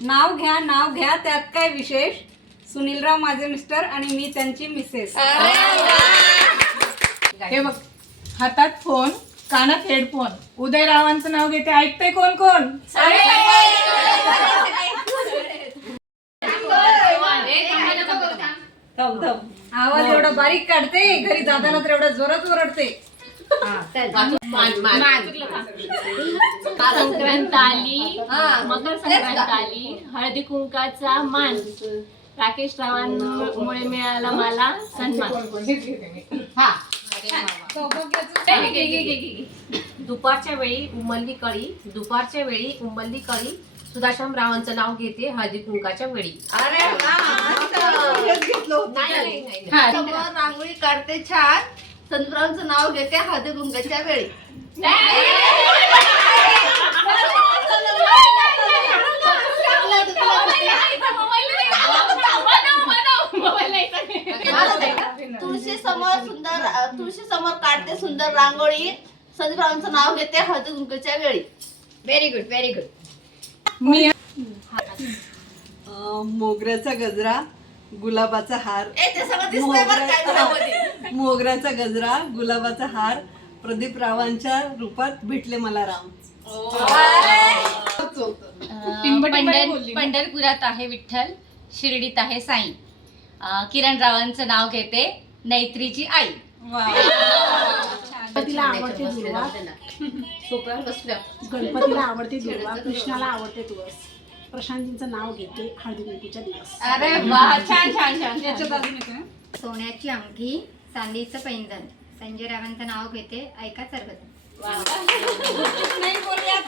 नाव घ्या त्यात काय विशेष. सुनीलराव माझे मिस्टर आणि मी त्यांची मिसेस. हे बघ, हातात फोन, कानात हेडफोन. उदयरावांचं नाव घेते, ऐकतंय कोण कोण? आवाज एवढा बारीक काढते, घरी दादाला तर एवढा जोरात ओरडते. संक्रांत आली, मकर संक्रांत आली, हळदी कुंकाचा मान. राकेश रावांमुळे मिळाला मला सन्मान. दुपारच्या वेळी उमलली कळी. सुधाश्याम रावांचं नाव घेते हळदी कुंकाच्या वेळी. रांगोळी काढते छान. संतरावचं नाव घेते हळदी कुंकाच्या वेळी. तुळशी समोर काढते सुंदर रांगोळी. संतरावचं नाव घेते हळदी कुंकाच्या वेळी. Very good, very good. मी मोगऱ्याचा गजरा, गुलाबाचा हार. मोगऱ्याचा गजरा, गुलाबाचा हार. प्रदीप रावांच्या रूपात भेटले मला राम. पंढरपुरात आहे विठ्ठल, शिर्डीत आहे साई. किरण रावांचं नाव घेते नैत्रीची आई. गणपतीला आवडते दुर्वा, गणपतीला आवडते दुर्वा, कृष्णाला आवडते तुळस. प्रशांतजींचं नाव घेते हळदी कुंकूच्या दिवस. अरे वा, छान छान छान. याच्यात अजून एक आहे. सोन्याची अंगठी, चांदीचं पैंजण. संजय रावांचं नाव घेते ऐका सर्वजण. नाही बोलूया.